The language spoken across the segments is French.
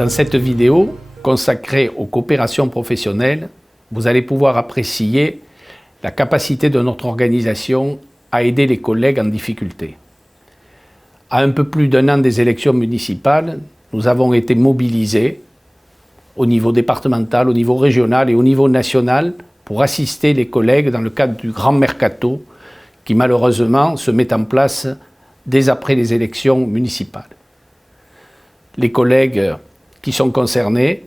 Dans cette vidéo consacrée aux coopérations professionnelles, vous allez pouvoir apprécier la capacité de notre organisation à aider les collègues en difficulté. À un peu plus d'un an des élections municipales, nous avons été mobilisés au niveau départemental, au niveau régional et au niveau national pour assister les collègues dans le cadre du grand mercato qui malheureusement se met en place dès après les élections municipales. Les collègues qui sont concernés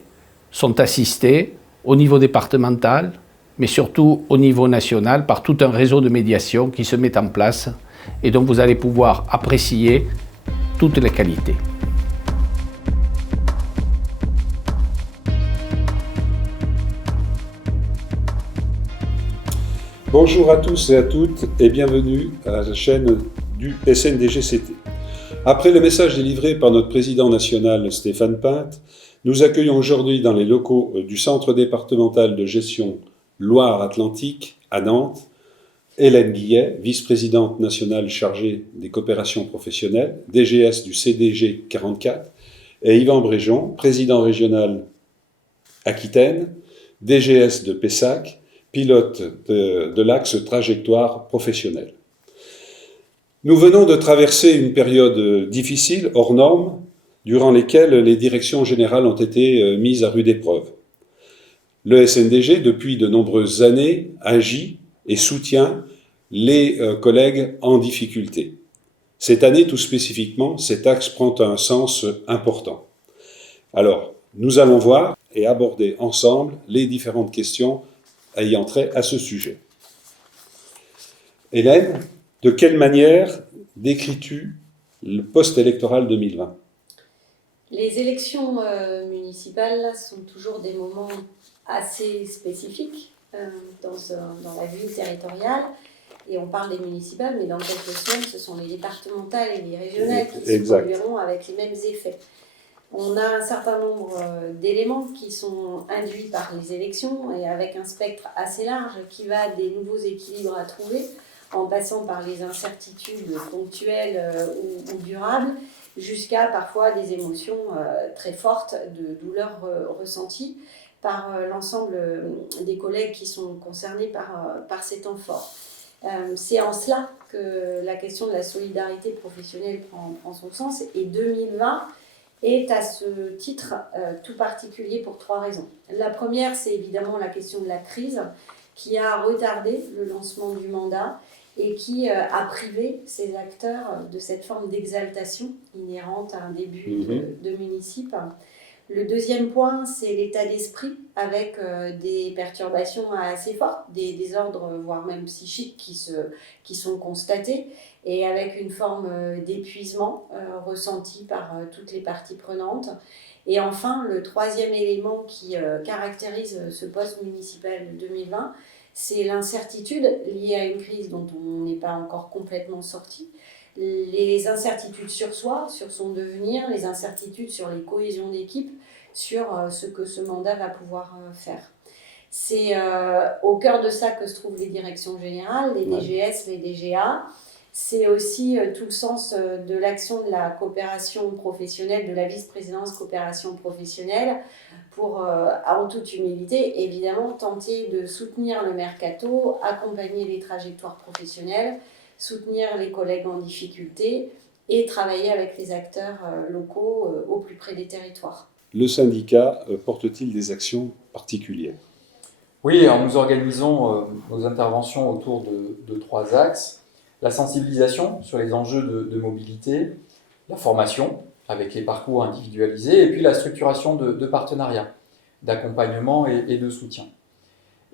sont assistés au niveau départemental, mais surtout au niveau national par tout un réseau de médiation qui se met en place et dont vous allez pouvoir apprécier toutes les qualités. Bonjour à tous et à toutes et bienvenue à la chaîne du SNDGCT. Après le message délivré par notre président national Stéphane Pinte, nous accueillons aujourd'hui dans les locaux du Centre départemental de gestion Loire-Atlantique à Nantes, Hélène Guillet, vice-présidente nationale chargée des coopérations professionnelles, DGS du CDG 44, et Yvan Bréjon, président régional Aquitaine, DGS de Pessac, pilote de l'axe trajectoire professionnelle. Nous venons de traverser une période difficile, hors norme, durant lesquelles les directions générales ont été mises à rude épreuve. Le SNDG, depuis de nombreuses années, agit et soutient les collègues en difficulté. Cette année, tout spécifiquement, cet axe prend un sens important. Alors, nous allons voir et aborder ensemble les différentes questions ayant trait à ce sujet. Hélène, de quelle manière décris-tu le post-électoral 2020 ? Les élections municipales sont toujours des moments assez spécifiques dans la vie territoriale. Et on parle des municipales, mais dans quelques semaines, ce sont les départementales et les régionales qui se produiront avec les mêmes effets. On a un certain nombre d'éléments qui sont induits par les élections et avec un spectre assez large qui va des nouveaux équilibres à trouver en passant par les incertitudes ponctuelles ou durables jusqu'à parfois des émotions très fortes de douleurs ressenties par l'ensemble des collègues qui sont concernés par ces temps forts. C'est en cela que la question de la solidarité professionnelle prend son sens et 2020 est à ce titre tout particulier pour trois raisons. La première, c'est évidemment la question de la crise qui a retardé le lancement du mandat et qui a privé ces acteurs de cette forme d'exaltation inhérente à un début de municipes. Le deuxième point, c'est l'état d'esprit avec des perturbations assez fortes, des désordres voire même psychiques qui sont constatés et avec une forme d'épuisement ressenti par toutes les parties prenantes. Et enfin, le troisième élément qui caractérise ce post-municipal de 2020, c'est l'incertitude liée à une crise dont on n'est pas encore complètement sorti. Les incertitudes sur soi, sur son devenir, les incertitudes sur les cohésions d'équipe, sur ce que ce mandat va pouvoir faire. C'est au cœur de ça que se trouvent les directions générales, les DGS, les DGA. C'est aussi tout le sens de l'action de la coopération professionnelle, de la vice-présidence coopération professionnelle, pour, en toute humilité, évidemment, tenter de soutenir le mercato, accompagner les trajectoires professionnelles, soutenir les collègues en difficulté et travailler avec les acteurs locaux au plus près des territoires. Le syndicat porte-t-il des actions particulières ? Oui, alors nous organisons nos interventions autour de trois axes. La sensibilisation sur les enjeux de mobilité, la formation avec les parcours individualisés et puis la structuration de partenariats, d'accompagnement et de soutien.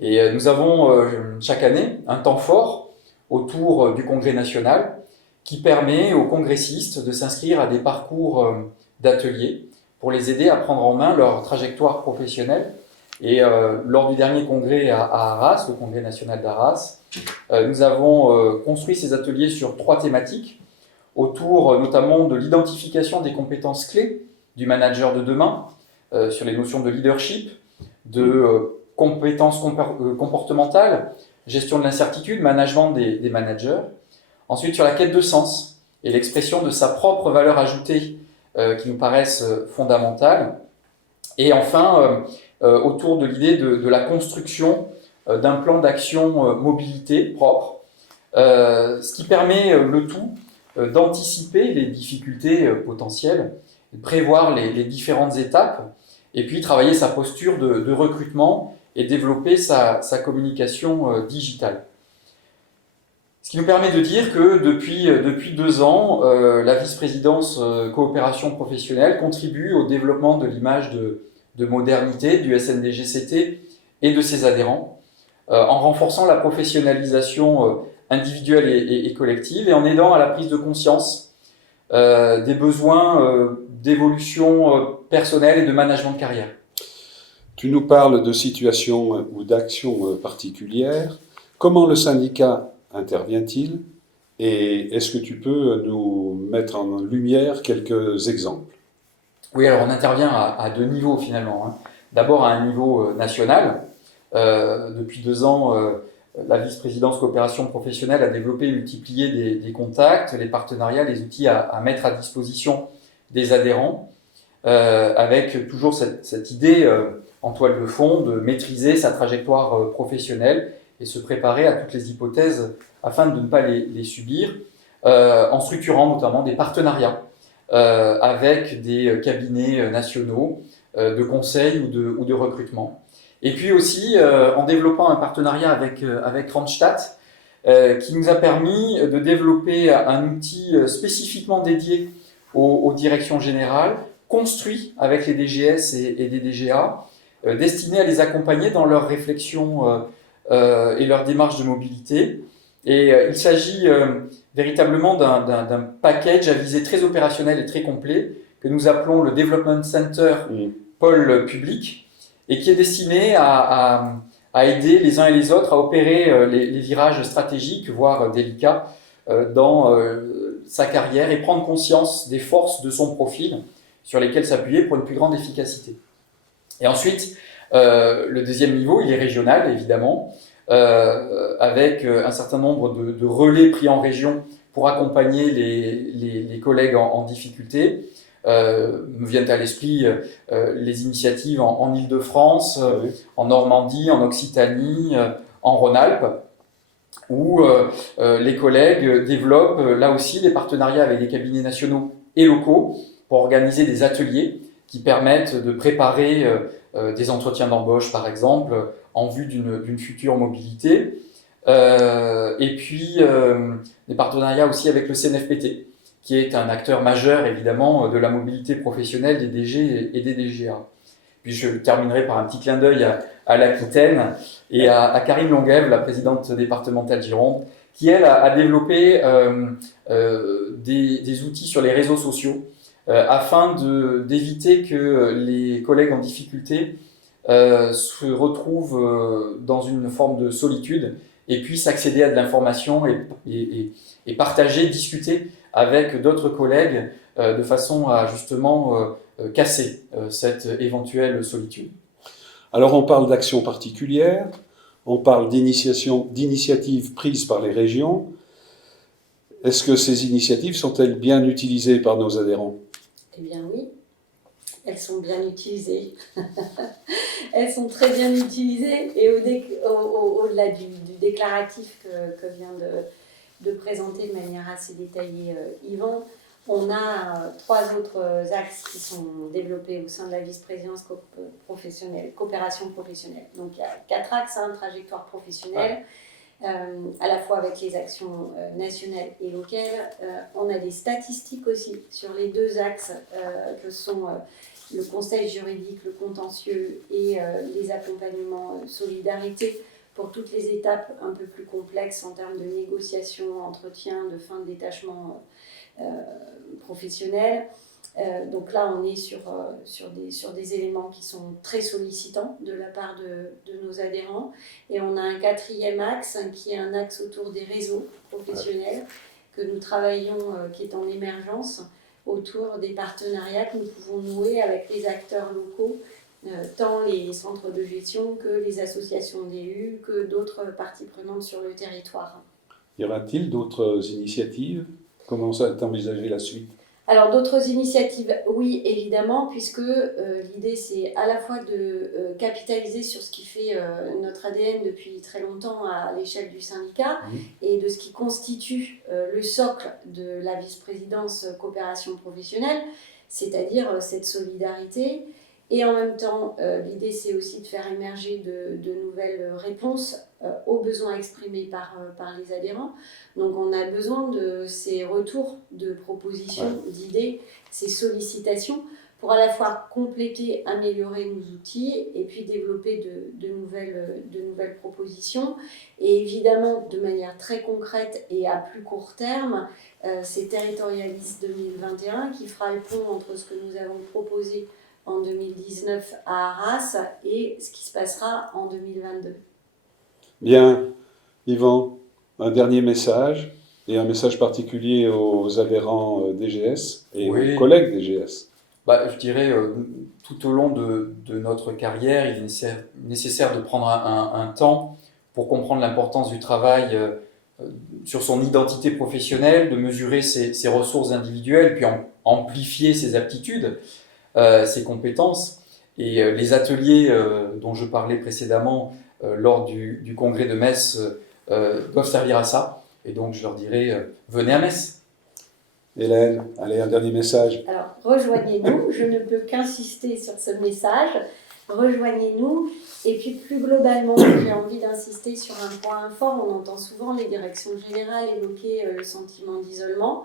Et nous avons chaque année un temps fort autour du Congrès national qui permet aux congressistes de s'inscrire à des parcours d'ateliers pour les aider à prendre en main leur trajectoire professionnelle. Et lors du dernier congrès à Arras, le Congrès national d'Arras, nous avons construit ces ateliers sur trois thématiques, autour notamment de l'identification des compétences clés du manager de demain, sur les notions de leadership, de compétences comportementales, gestion de l'incertitude, management des managers. Ensuite, sur la quête de sens et l'expression de sa propre valeur ajoutée qui nous paraissent fondamentales. Et enfin, autour de l'idée de la construction d'un plan d'action mobilité propre, ce qui permet le tout d'anticiper les difficultés potentielles, de prévoir les différentes étapes, et puis travailler sa posture de recrutement et développer sa communication digitale. Ce qui nous permet de dire que depuis 2 ans, la vice-présidence coopération professionnelle contribue au développement de l'image de modernité du SNDG-CT et de ses adhérents, en renforçant la professionnalisation individuelle et collective et en aidant à la prise de conscience des besoins d'évolution personnelle et de management de carrière. Tu nous parles de situations ou d'actions particulières. Comment le syndicat intervient-il? Et est-ce que tu peux nous mettre en lumière quelques exemples? Oui, alors on intervient à 2 niveaux finalement, hein. D'abord à un niveau national. Depuis 2 ans, la vice-présidence coopération professionnelle a développé et multiplié des contacts, les partenariats, les outils à mettre à disposition des adhérents, avec toujours cette idée en toile de fond de maîtriser sa trajectoire professionnelle et se préparer à toutes les hypothèses afin de ne pas les subir, en structurant notamment des partenariats avec des cabinets nationaux de conseil ou de recrutement. Et puis aussi en développant un partenariat avec Randstad qui nous a permis de développer un outil spécifiquement dédié aux directions générales, construit avec les DGS et des DGA, destiné à les accompagner dans leur réflexion et leur démarche de mobilité. Et il s'agit véritablement d'un package à visée très opérationnelle et très complet que nous appelons le Development Center pôle public et qui est destiné à aider les uns et les autres à opérer les virages stratégiques, voire délicats, dans sa carrière et prendre conscience des forces de son profil sur lesquelles s'appuyer pour une plus grande efficacité. Et ensuite, le deuxième niveau, il est régional, évidemment, avec un certain nombre de relais pris en région pour accompagner les collègues en difficulté. Me viennent à l'esprit les initiatives en Île-de-France, en Normandie, en Occitanie, en Rhône-Alpes, où les collègues développent là aussi des partenariats avec des cabinets nationaux et locaux pour organiser des ateliers qui permettent de préparer des entretiens d'embauche, par exemple, en vue d'une future mobilité. Et puis, des partenariats aussi avec le CNFPT, qui est un acteur majeur, évidemment, de la mobilité professionnelle des DG et des DGA. Puis je terminerai par un petit clin d'œil à l'Aquitaine et à Karine Longuève, la présidente départementale Gironde, qui, elle, a développé des outils sur les réseaux sociaux afin d'éviter que les collègues en difficulté se retrouvent dans une forme de solitude et puissent accéder à de l'information et partager, discuter avec d'autres collègues de façon à justement casser cette éventuelle solitude. Alors on parle d'actions particulières, on parle d'initiatives prises par les régions. Est-ce que ces initiatives sont-elles bien utilisées par nos adhérents? Eh bien oui, elles sont bien utilisées. Elles sont très bien utilisées et au-delà du déclaratif que vient de présenter de manière assez détaillée Yvan, on a 3 autres axes qui sont développés au sein de la vice-présidence coopération professionnelle. Donc il y a 4 axes, trajectoire professionnelle, à la fois avec les actions nationales et locales. On a des statistiques aussi sur les 2 axes que sont le conseil juridique, le contentieux et les accompagnements solidarité pour toutes les étapes un peu plus complexes en termes de négociation, entretien, de fin de détachement professionnel. Donc là, on est sur des éléments qui sont très sollicitants de la part de nos adhérents. Et on a un 4e axe qui est un axe autour des réseaux professionnels que nous travaillons, qui est en émergence, autour des partenariats que nous pouvons nouer avec les acteurs locaux, tant les centres de gestion que les associations d'élus, que d'autres parties prenantes sur le territoire. Y aura-t-il d'autres initiatives? Comment est envisagée la suite? Alors d'autres initiatives, oui évidemment, puisque l'idée c'est à la fois de capitaliser sur ce qui fait notre ADN depuis très longtemps à l'échelle du syndicat et de ce qui constitue le socle de la vice-présidence coopération professionnelle, c'est-à-dire cette solidarité. Et en même temps, l'idée c'est aussi de faire émerger de nouvelles réponses aux besoins exprimés par les adhérents. Donc on a besoin de ces retours de propositions, d'idées, ces sollicitations pour à la fois compléter, améliorer nos outils et puis développer de nouvelles propositions. Et évidemment, de manière très concrète et à plus court terme, c'est Territorialis 2021 qui fera le pont entre ce que nous avons proposé en 2019 à Arras et ce qui se passera en 2022. Bien, Yvan, un dernier message, et un message particulier aux adhérents DGS et aux collègues DGS. Je dirais, tout au long de notre carrière, il est nécessaire de prendre un temps pour comprendre l'importance du travail sur son identité professionnelle, de mesurer ses ressources individuelles, puis amplifier ses aptitudes, ses compétences. Et les ateliers dont je parlais précédemment lors du congrès de Metz doivent servir à ça. Et donc je leur dirais, venez à Metz. Hélène, allez, un dernier message. Alors, rejoignez-nous, je ne peux qu'insister sur ce message. Rejoignez-nous. Et puis plus globalement, j'ai envie d'insister sur un point fort. On entend souvent les directions générales évoquer le sentiment d'isolement,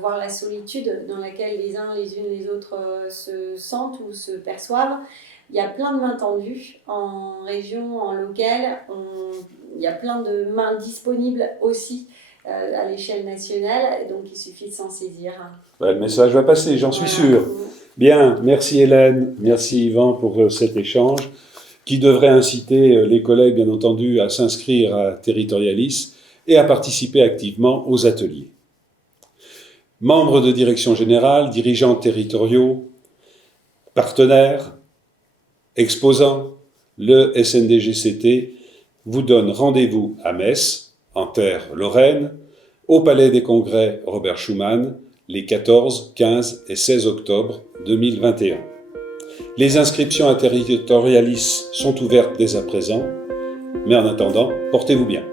voire la solitude dans laquelle les uns, les unes, les autres se sentent ou se perçoivent. Il y a plein de mains tendues en région, en local. Il y a plein de mains disponibles aussi à l'échelle nationale. Donc il suffit de s'en saisir. Le message va passer, j'en suis sûr. Bien, merci Hélène, merci Yvan pour cet échange qui devrait inciter les collègues, bien entendu, à s'inscrire à Territorialis et à participer activement aux ateliers. Membres de direction générale, dirigeants territoriaux, partenaires, exposants, le SNDGCT vous donne rendez-vous à Metz, en terre lorraine, au Palais des Congrès Robert Schuman, les 14, 15 et 16 octobre 2021. Les inscriptions à Territorialis sont ouvertes dès à présent, mais en attendant, portez-vous bien.